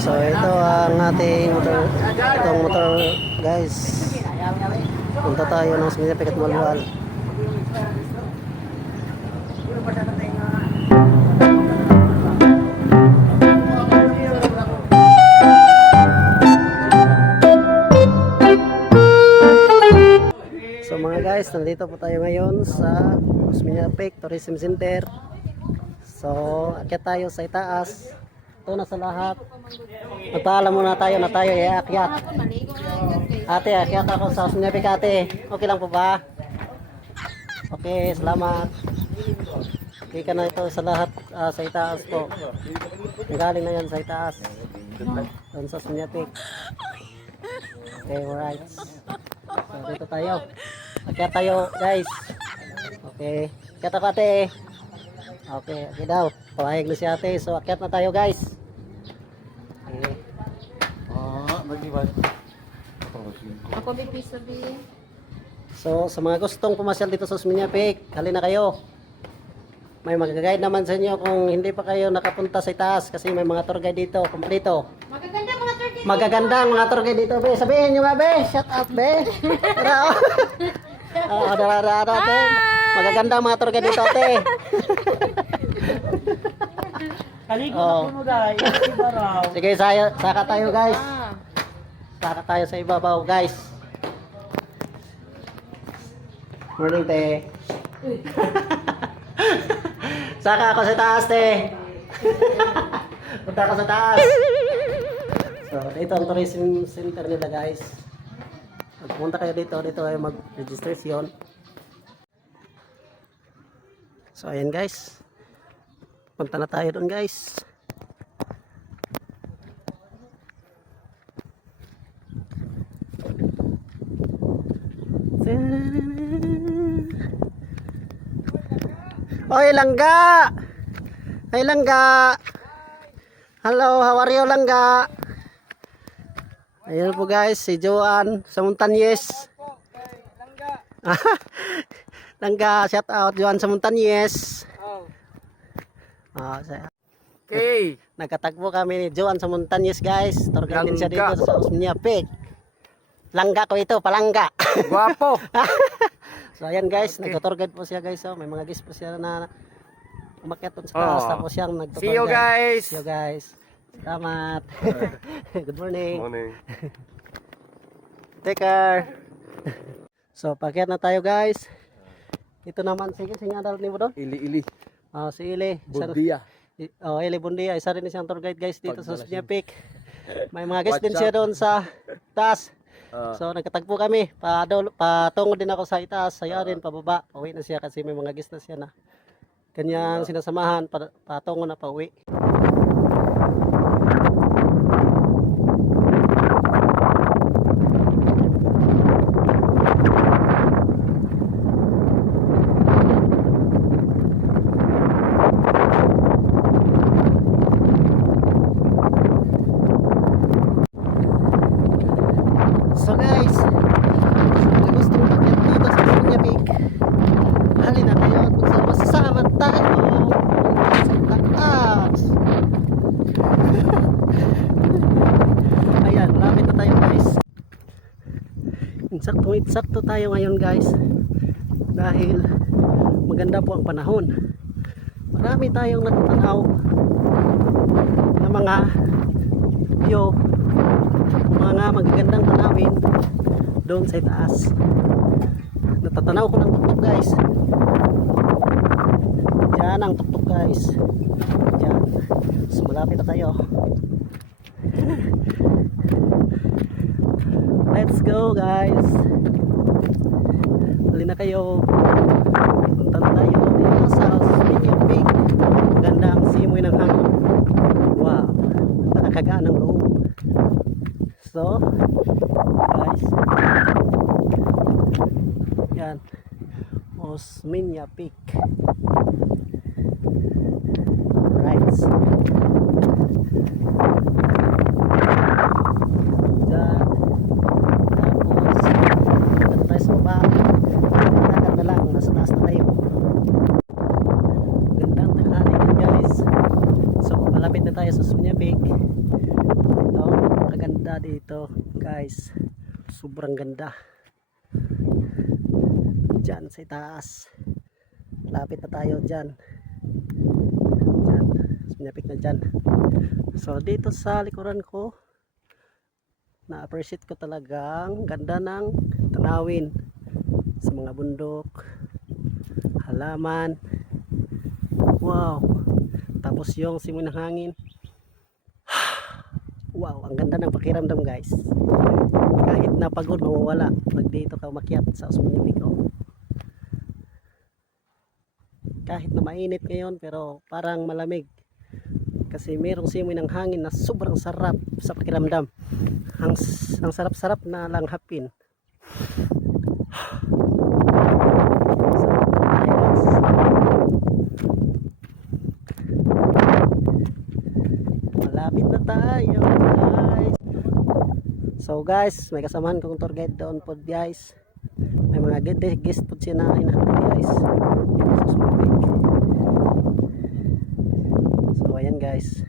So ito ang ating motor, itong motor guys. Punta tayo ng Smith Pikat Malwal. So mga guys, nandito po tayo ngayon sa Osmeña Peak Tourism Center. So, akyat tayo sa itaas. Ito na sa lahat. Magpaalam muna tayo na tayo iakyat. Ate, akyat ako sa Osmeña Peak ate. Okay lang po ba? Okay, salamat. Okay ka na ito sa lahat ah, sa itaas po. Galing na yan sa itaas. Doon sa Osmeña Peak. Okay, alright. So, dito tayo. Akyat tayo, guys. Okay. Akyat ako, ate. Okay, okay daw. Pahayag na si ate. So, akyat na tayo, guys. Okay. Ah, mag-iwan. Ako bibig sabihin. So, sa mga gustong pumasyal dito sa Osmeña Peak, halina kayo. May mag-guide naman sa inyo kung hindi pa kayo nakapunta sa itaas kasi may mga tour guide dito, kompleto. Magaganda mga turkey. Magagandang mga tour guide dito, be. Sabihin nyo nga, be. Shut up, be. Tara, oh. Oo, dara, dara, ate. Magagandang mga tour guide dito, ate. Kaligo Oh. na dahil. Iba raw. Sige, saya, saka tayo, guys. Saka tayo sa ibabaw, guys. Morning, te. Saka ako sa taas, te. Punta ako sa taas. So, dito ang tourism center nila, guys. Pag pumunta kayo dito, dito kayo mag-registration. So, ayan, guys. Punta na tayo doon, guys. Oy, langga! Ay, langga! Hello, how are you, langga? Ayun po guys, si Joan sa Montanyes. langga, shout out Joan sa Montanyes. Ah, sa Okay. Nagkatagpo kami ni Joan sa Montanyes guys. Torgan din siya dito sa Osmeña Peak. Langga ko ito, palangga. Guwapo. so ayan guys, Okay. nagtotour guide po siya guys. Oh. May mga guests po siya na umakyat sa taas. Oh. Tapos siyang nagtotour See you guide. guys. See you guys. Salamat. Good morning. Morning. Take care. so pakyat na tayo guys. Ito naman, sige, singadal ni mo doon. Ili-ili. Oh, si Ile. Isa- Budia. I- Oh, Eli Bundia, isa rin siyang tour guide guys dito sa Pagdala Osmeña Peak. May mga guests din Watch siya out. doon sa taas. Ah. So nagkatagpo kami. Padol, patungo din ako sa itaas, saya rin pababa. Pauwi na siya kasi may mga guests na siya na kanyang sinasamahan pa, patungo na pauwi. So guys, kung gusto mo makyat dito sa Osmeña Peak, halin na kayo at magsama-sama tayo sa taas. Ayan, malapit na tayo guys. Insakto, insakto tayo ngayon guys. Dahil maganda po ang panahon. Marami tayong natatanaw na mga view mga magagandang tanawin doon sa itaas. Natatanaw ko ng tuktok guys. Dyan ang tuktok guys. Dyan so malapit na tayo let's go guys hali na kayo punta na tayo dito sa Osmeña Peak maganda ang simoy ng hangin wow nakakagaan ng loob So, guys. Yan. Osmeña Peak. Right. Diyan. Tapos, dito tayo sa baba. Lakad na lang. Nasa taas na tayo. Gandang tanghali yan guys. So, malapit na tayo sa Osmeña Peak. dito guys. Sobrang ganda. Dyan sa itaas. Lapit na tayo dyan dyan sinapik na dyan so dito sa likuran ko na appreciate ko talagang ganda ng tanawin sa mga bundok halaman. Wow. Tapos yung simoy ng hangin wow ang ganda ng pakiramdam guys. Kahit napagod mawawala. Pag dito ka umakyat sa oh. kahit na mainit ngayon pero parang malamig. Kasi merong simoy ng hangin na sobrang sarap sa pakiramdam. Ang, ang sarap-sarap na langhapin malapit na tayo guys so guys may kasamahan kong tour guide doon po guys. May mga guest, po siya na inahatid guys. So ayan guys.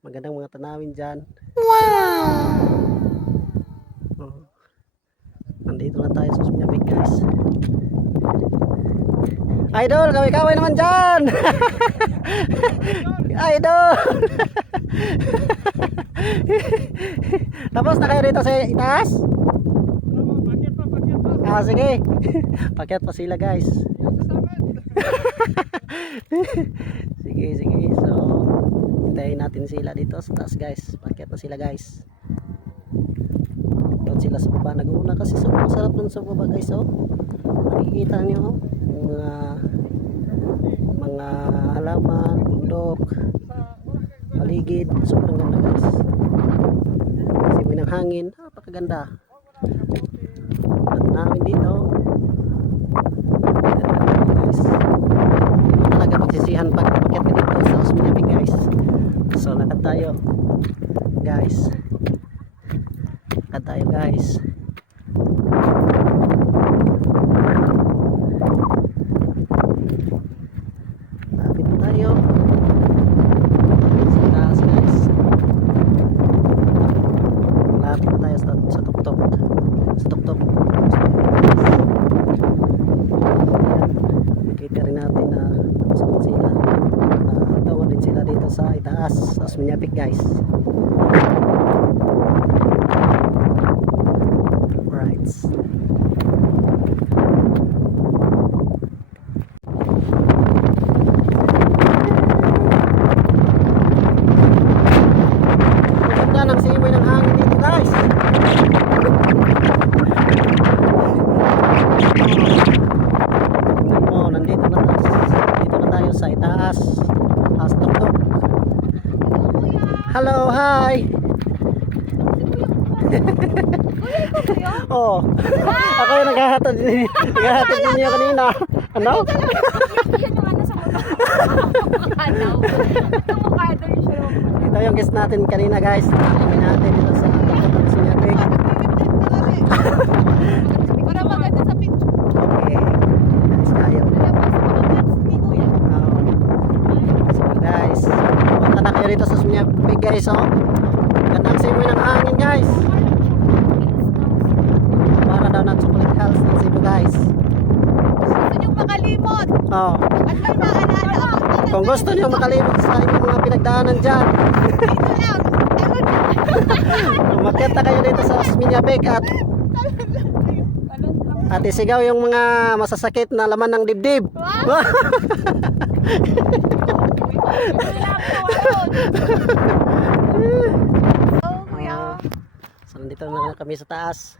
Magandang mga tanawin dyan. Wow! Nandito na tayo sa Sumabig guys. Idol, kaway-kaway naman dyan! Idol! Tapos na kayo dito sa itaas? Ah, sige. Pakyat pa sila guys. sige, sige. So, hintayin natin sila dito sa taas guys. Pakyat na sila guys. Doon sila sa baba. Nag-uuna kasi sobrang sarap dun sa baba guys. Oh. Nakikita niyo oh. Mga mga halaman, bundok, paligid. Sobrang ganda guys. Simoy ng hangin. Napakaganda. At namin dito. Guys. Talaga pagsisihan pag pakyat ka dito sa Peak guys. So lakad tayo. Guys. Lakad tayo guys. Lapit na tayo. Sa taas guys. Lapit na tayo sa, sa tuktok. Sa tuktok. Ayan. Nakita rin natin na saan sila. Uh, tawag din sila dito sa itaas. Sa Osmeña Peak guys. Right. Ang ganda ng simoy ng hangin dito guys. Nandito na dito na tayo sa itaas. Taas tuktok. Hello, hi. oh. Ako yung naghahatid din. Naghahatid din niyo kanina. Ano? Ano. Ito yung guest natin kanina guys. Nakakami natin dito sa Sinyapik. Para maganda sa picture. Okay. Nice tayo. Oo. So guys, punta na kayo rito sa Sunyapig guys oh. Gandang simoy ng hangin guys. Para daw ng chocolate hills ng Cebu guys. Gusto niyong makalimot. Oh. At may maalala ako. Kung gusto niyo makalimot sa inyong mga pinagdaanan dyan, Dito lang. umakyat na kayo dito sa Sunyapig at at isigaw yung mga masasakit na laman ng dibdib. Oh, kuya. So nandito na kami sa taas.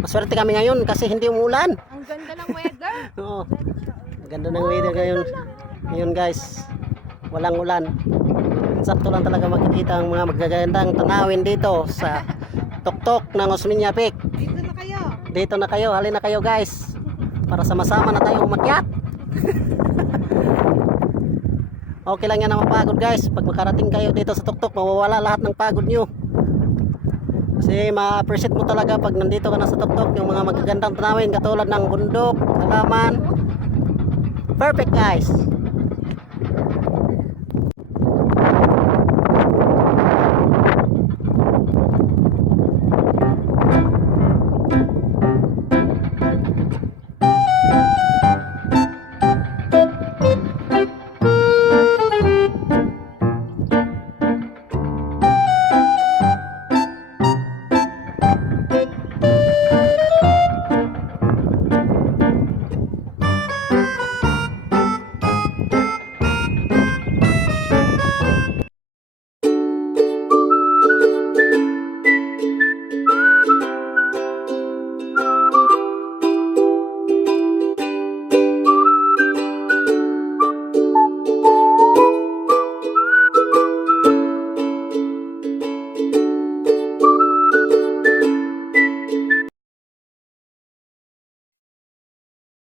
Maswerte kami ngayon kasi hindi umulan. Ang ganda ng weather. Oo. Maganda ng weather ngayon. Ngayon guys, walang ulan. Sakto lang talaga makikita ang mga magagandang tanawin dito sa tuktok ng Osmeña Peak. Dito na kayo. Dito na kayo, halin na kayo guys. Para sama-sama na tayong umakyat. okay lang yan na mapagod guys. Pag makarating kayo dito sa tuktok, mawawala lahat ng pagod nyo. Kasi ma-appreciate mo talaga pag nandito ka na sa tuktok yung mga magagandang tanawin katulad ng bundok, halaman. Perfect guys.